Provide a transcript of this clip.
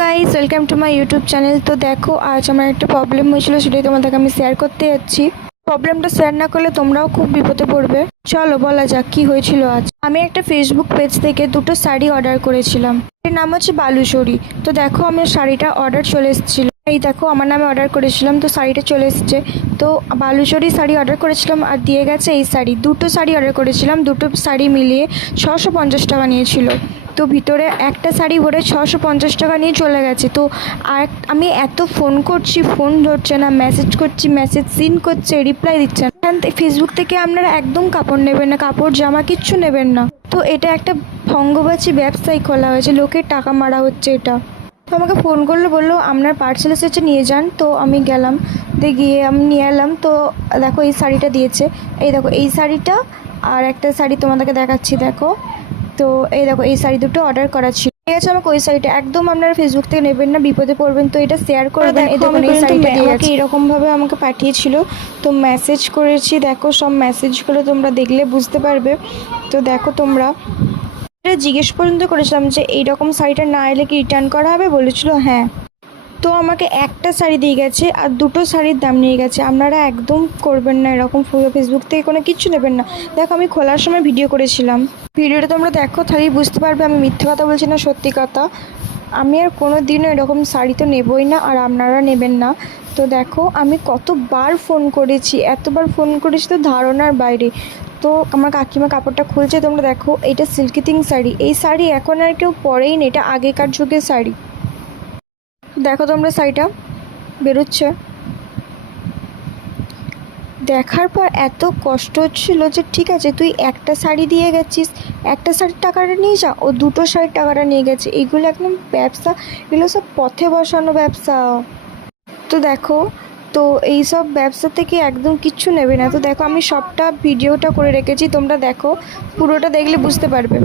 Guys, welcome to my YouTube channel. তো দেখো, আজ আমার একটা প্রবলেম হয়েছিল, সেটাই তোমাদেরকে আমি শেয়ার করতে যাচ্ছি। প্রবলেমটা শেয়ার না করলে তোমরাও খুব বিপদে পড়বে। চলো বলা যাক কি হয়েছিল। আজ আমি একটা ফেসবুক পেজ থেকে দুটো শাড়ি অর্ডার করেছিলাম। এর নাম হচ্ছে বালুচরি। তো দেখো, আমার শাড়িটা অর্ডার চলে এসেছিলো। এই দেখো, আমার নামে অর্ডার করেছিলাম, তো শাড়িটা চলে এসেছে। তো বালুচরি শাড়ি অর্ডার করেছিলাম আর দিয়ে গেছে এই শাড়ি। দুটো শাড়ি অর্ডার করেছিলাম, দুটো শাড়ি মিলিয়ে 650 টাকা নিয়েছিল। তো ভিতরে একটা শাড়ি ভরে 650 টাকা নিয়ে চলে গেছে। তো আর আমি এত ফোন করছি, ফোন ধরছে না, মেসেজ করছি, মেসেজ সিন করছে, রিপ্লাই দিচ্ছে না। ফেসবুক থেকে আপনারা একদম কাপড় নেবেন না, কাপড় জামা কিচ্ছু নেবেন না। তো এটা একটা ভঙ্গবাচী ব্যবসায় খোলা হয়েছে, লোকের টাকা মারা হচ্ছে এটা। তো আমাকে ফোন করলো, বললো আপনার পার্সেল এসেছে নিয়ে যান। তো আমি গেলাম, গিয়ে আমি নিয়ে এলাম। তো দেখো এই শাড়িটা দিয়েছে, এই দেখো এই শাড়িটা, আর একটা শাড়ি তোমাদেরকে দেখাচ্ছি দেখো। তো এই দেখো, এই শাড়ি দুটো অর্ডার করা ছিল। ঠিক আছে, আমাকে ওই শাড়িটা একদম আপনারা ফেসবুক থেকে নেবেন না, বিপদে পড়বেন। তো এটা শেয়ার করবেন। এই দেখুন, এই শাড়িটা আমাকে এরকমভাবে আমাকে পাঠিয়েছিল। তো মেসেজ করেছি, দেখো সব মেসেজগুলো তোমরা দেখলে বুঝতে পারবে। তো দেখো, তোমরা জিজ্ঞেস পর্যন্ত করেছিলাম যে এইরকম শাড়িটা না এলে কি রিটার্ন করা হবে, বলেছিল হ্যাঁ। তো আমাকে একটা শাড়ি দিয়ে গেছে আর দুটো শাড়ির দাম নিয়ে গেছে। আপনারা একদম করবেন না এরকম, ফেসবুক থেকে কোনো কিছু নেবেন না। দেখো, আমি খোলার সময় ভিডিও করেছিলাম, ভিডিওটা তোমরা দেখো, তাহলেই বুঝতে পারবে আমি মিথ্যে কথা বলছি না সত্যি কথা। আমি আর কোনো দিনও এরকম শাড়ি তো নেবই না, আর আপনারা নেবেন না। তো দেখো, আমি কতবার ফোন করেছি, এতবার ফোন করেছি তো ধারণার বাইরে। তো আমার কাকিমা কাপড়টা খুলছে, তোমরা দেখো, এটা সিল্কিথিং শাড়ি। এই শাড়ি এখন আর কেউ পরেই না, এটা আগেকার যুগের শাড়ি। দেখো তোমরা, শাড়িটা বেরোচ্ছে। দেখার পর এত কষ্ট হচ্ছিল যে ঠিক আছে, তুই একটা শাড়ি দিয়ে গেছিস, একটা শাড়ির টাকাটা নিয়ে যা, ও দুটো শাড়ির টাকাটা নিয়ে গেছে। এইগুলো একদম ব্যবসা, এগুলো সব পথে বসানো ব্যবসা। তো দেখো, তো এই সব ব্যবসা থেকে একদম কিচ্ছু নেবে না। তো দেখো, আমি সবটা ভিডিওটা করে রেখেছি, তোমরা দেখো, পুরোটা দেখলে বুঝতে পারবে।